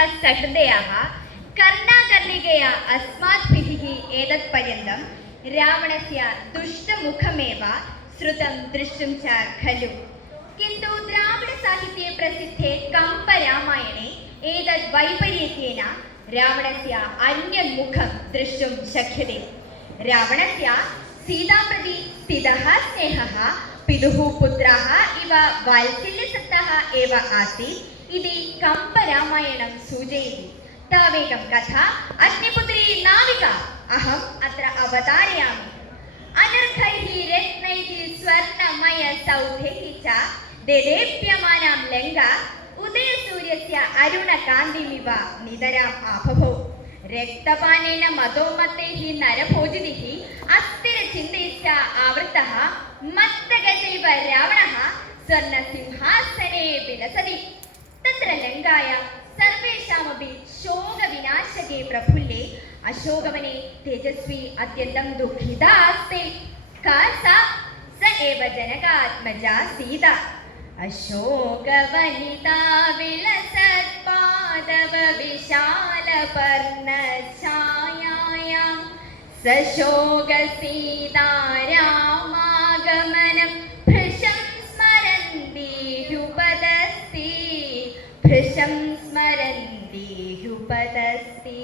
सहृदयाः कर्णाकर्णिकया अस्माद्भिः एतत्पर्यन्तं रावणस्य दुष्टमुखमेव श्रुतं दृष्टुं च खलु किन्तु द्राविडसाहित्ये प्रसिद्धे कम्परामायणे एतद् वैपरीत्येन रावणस्य अन्यमुखं द्रष्टुं शक्यते रावणस्य सीतां प्रति स्थितः स्नेहः पितुः पुत्रः इव वात्सल्यसक्तः एव आसीत् ഇതി കമ്പരാമായണം സൂചയതി. താവേകം കഥ അഗ്നിപുത്രി നാവിക. അഹം. അത്ര അവതാരയാമി. അനർഘൈഹി രത്നൈഹി സ്വർണമയ സൗഭൈഹി ച ദേദേപ്യമാനാം ഉദയസൂര്യസ്യ അരുണകാന്തിമിവ നിതരാം ആഭവോ. രക്തപാനേന മതോമത്തൈഹി നരഭോജിതിഃ അസ്ഥിരചിന്തയിശ്ച ആവൃത്തഃ മത്തഗതൈവ രാവണഃ സ്വർണസിംഹാസനെ വിലസതി. लङ्कायां सर्वेषामपि शोकविनाशके प्रफुल्ले अशोकवने तेजस्वी अत्यन्तं दुःखिता अस्ति का सा स एव जनकात्मजा सीता अशोकवनिता विलसत् पादव भृशं स्मरन्ती ह्युपदस्ति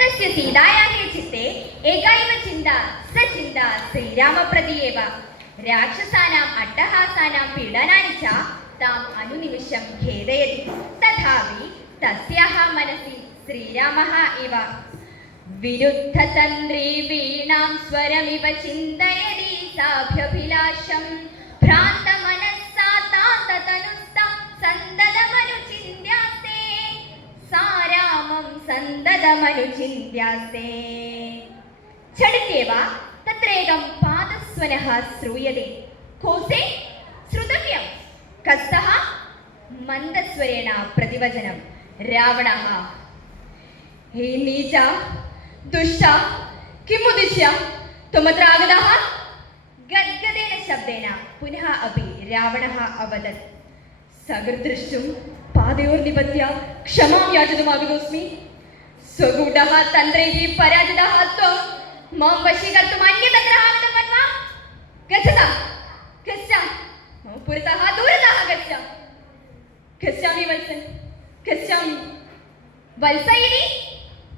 तस्य सीतायाः चित्ते एका एव चिन्ता स चिन्ता श्रीरामप्रति एव राक्षसानाम् अट्टहासानां पीडनानि च ताम् अनुनिमिषं खेदयति तथापि तस्याः मनसि श्रीरामः एव विरुद्धतन्द्री वीणां स्वरमिव चिन्तयति साभ्यभिलाषं तान्ततनुस्ता सन्ददमनुचिन्त्यास्ते सा रामं सन्ददमनुचिन्त्यास्ते झटित्येव तत्रैकं पादस्वनः श्रूयते कोसे श्रुतव्यं कस्तः मन्दस्वरेण प्रतिवचनं रावणः हे नीच दुष्ट किमुद्दिश्य त्वमत्र आगतः गद्गदेन शब्देन पुनः अपि रावणः अवदत् സകൃദ്രഷ്ടും പാതയോർനിപത്യ ക്ഷമാം യാചിതുമാകുമോസ്മി സ്വഗൂഢ തന്ത്രൈഹി പരാജിത ത്വം മാം വശീകർത്തും അന്യതന്ത്രഃ ആഗതം മത്വാ ഗച്ഛത ഗച്ഛ. മം പുരതഃ ദൂരതഃ ഗച്ഛ. ഗച്ഛാമി വത്സൻ ഗച്ഛാമി. വത്സ ഇതി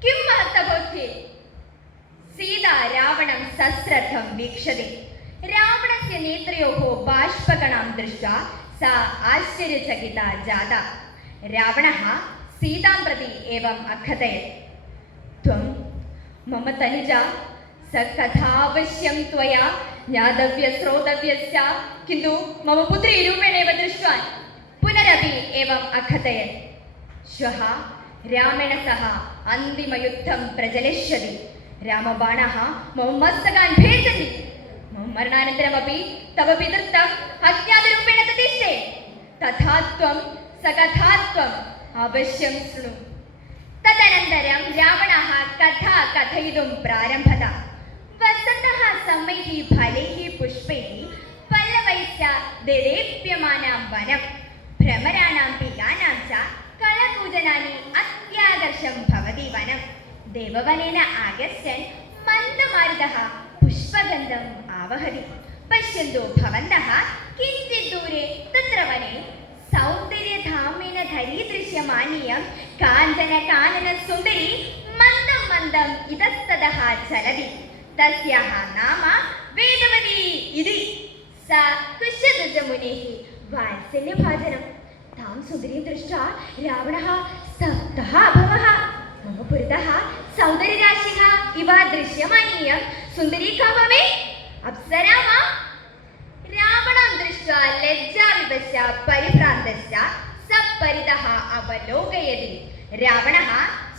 കിം മഹത്ത ഭവത്യേ സീത രാവണം സശ്രദ്ധം വീക്ഷതേ. രാവണസ്യ നേത്രയോഹോ ബാഷ്പകണാം ദൃഷ്ട. सा आश्चर्यचकिता जाता रावणः सीतां प्रति एवम् अकथयत् त्वं मम तनुजा स कथावश्यं त्वया ज्ञातव्य श्रोतव्यश्च किन्तु मम पुत्री रूपेणेव दृष्टवान् पुनरपि एवम् अकथयत् श्वः रामेण सह अन्तिमयुद्धं प्रचलिष्यति रामबाणः मम मस्तकान् भेदति मम मरणानन्तरमपि तव पितृत्वम् अज्ञातरूपेण प्रतिष्ठे നിശ്ചയിച്ചേ തഥാത്വം സകഥാത്വം അവശ്യം ശൃണു തദനന്തരം രാവണ കഥ കഥയിതും പ്രാരംഭത. വസന്ത സമൈ ഫലൈ പുഷ്പൈ പല്ലവൈച്ച ദദേപ്യമാന വനം. ഭ്രമരാണാം പികാനാം ച കളകൂജനാനി അത്യാകർഷം ഭവതി വനം. ദേവവനേന ആഗസ്യൻ മന്ദമാരുതഃ പുഷ്പഗന്ധം ആവഹതി. പശ്യന്തോ ഭവന്തഃ भवन्तः किञ्चित् दूरे तत्र वने सौन्दर्यधामेन धरीदृश्यमानीयं काञ्चन कानन सुन्दरी मन्दं मन्दम् इतस्ततः चलति तस्याः नाम वेदवती इति सा कुशध्वजमुनेः वात्सल्यभाजनं तां सुन्दरीं दृष्ट्वा रावणः स्तब्धः अभवः मम पुरतः सौन्दर्यराशिः इव दृश्यमानीयं सुन्दरी का भवेत् अप्सरा वा ഭ്രംശ ലജ്ജാവിപശ്ച പരിഭ്രാന്തശ്ച സപരിതഃ അവലോകയതി. രാവണഃ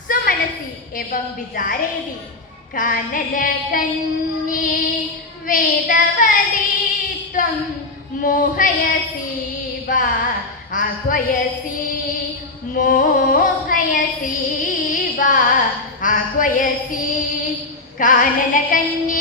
സ്വമനസി എവം വിചാരയതി. കാനലകന്യേ വേദവതി ത്വം മോഹയസി വാ. ആഹ്വയസി മോഹയസി വാ. ആഹ്വയസി കാനനകന്യേ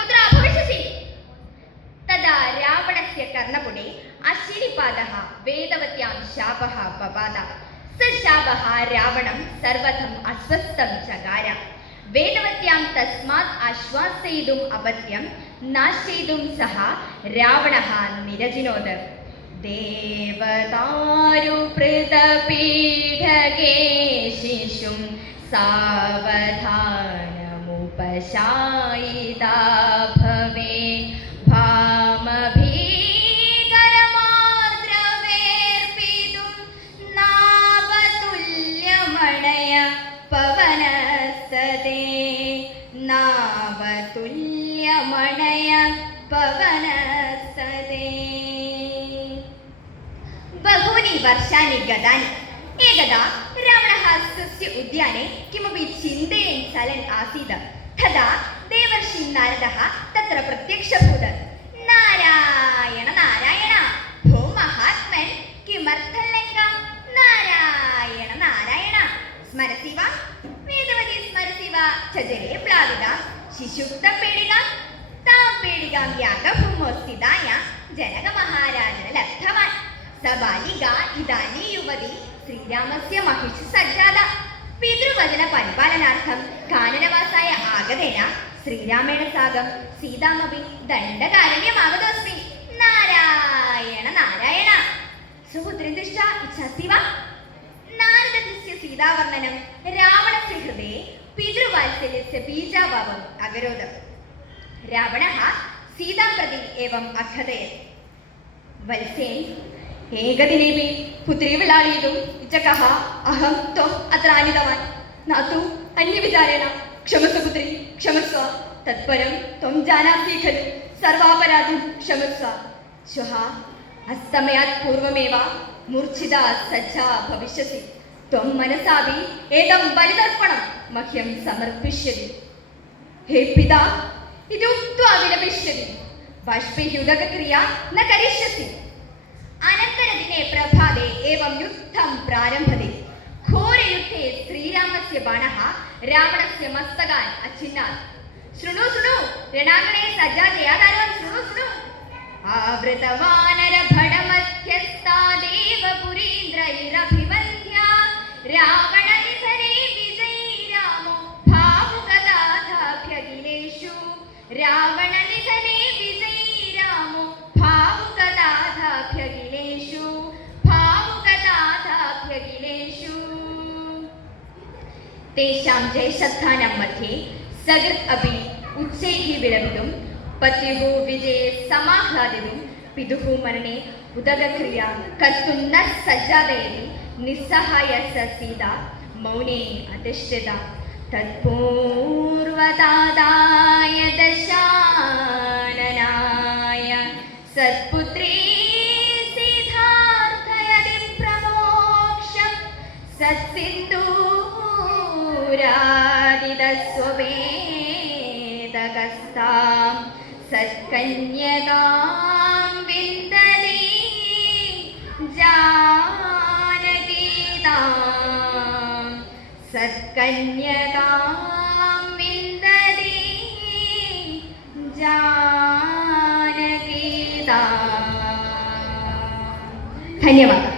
तदा रावणस्य कर्णपुटे अश्विनिपादः वेदवत्यां शापः बबाध स शापः रावणं सर्वथम् अस्वस्थं चकार वेदवत्यां तस्मात् आश्वासयितुम् अपत्यं नाशयितुं सः रावणः निरजिनोद देवतारुपृतपीठके शिशुं सावधानमुपशायिता नावतुल्यमणय पवनस्तते नावतुल्यमणय पवनस्तते बहूनि वर्षाणि गतानि एकदा रावणः स्वस्य उद्याने किमपि चिन्तयन् चलन् आसीत् तदा देवर्षि नारदः तत्र प्रत्यक्षभूत् യാഗബ്രഹ്മോത്സിതായ ജനക മഹാരാജന ലബ്ധവാൻ. സബാലിക ഇതാനി യുവതി ശ്രീരാമസ്യ മഹിഷി സജ്ജാത. പിതൃവചന പരിപാലനാർത്ഥം കാനനവാസായ ആഗതേന ശ്രീരാമേണ സാഗം. സീതാമപി ദണ്ഡകാരണ്യമാഗതോസ്മി നാരായണ നാരായണ. സുഹുദ്രദിഷ്ട ഇച്ഛാസ്തി വാ. നാരദസ്യ സീതാവർണനം രാവണസ്യ ഹൃദയെ. പിതൃവാത്സല്യസ്യ ബീജാഭാവം അകരോധം രാവണ ഗീതാം പ്രതി ഏവം അർത്ഥതയത് വത്സേൻ ഏകദിനേമേ പുത്രീവിളാളീതും ഇച്ചകഹ അഹം ത്വം അത്ര ആനിതവാൻ നാത്തു അന്യവിചാരേണ ക്ഷമസ്വ പുത്രി ക്ഷമസ്വ. തത്പരം ത്വം ജാനാസി ഖലു സർവാപരാധം ക്ഷമസ്വ. ശ്വഃ അസ്തമയാത് പൂർവമേവ മൂർച്ഛിത സജ്ജ ഭവിഷ്യസി. ത്വം മനസാപി ഏതം ബലിതർപ്പണം മഹ്യം സമർപ്പിഷ്യതി ഹേ പിതാ ഇതുക്ത്വാ വിലപിഷ്യതി బాష్పీయుగక్రియా నరిష్యసి అనంతరదినే ప్రభాదే ఏవం యుద్ధం ప్రారంభతే ఘోరయుద్ధే శ్రీరామస్య బాణ రావణస్య మస్తకాన్ అచ్చిన్నాన్ శృణు శృణు రణాంగణే సజ్జాజయాదారం శృణు శృణు ఆవృతవానర భడమధ్యస్థా దేవపురీంద్రైరభివంధ్య రావణ तेषां जयशब्दानां मध्ये सगत् अपि उच्चैः विरमितुं पत्युः विजये समाह्लादितुं पितुः मरणे उदकक्रिया कर्तुं न सज्जादयति निस्सहाय स सीता मौने अतिष्ठित तत्पूर्वदादाय दशाननाय सत्पुत्री सिद्धार्थयति प्रमोक्षम् सत्सिन्दूरादिदस्ववेदकस्तां सत्कन्यकां विन्दति जानकीतां सत्कन्यकां धन्यवादः।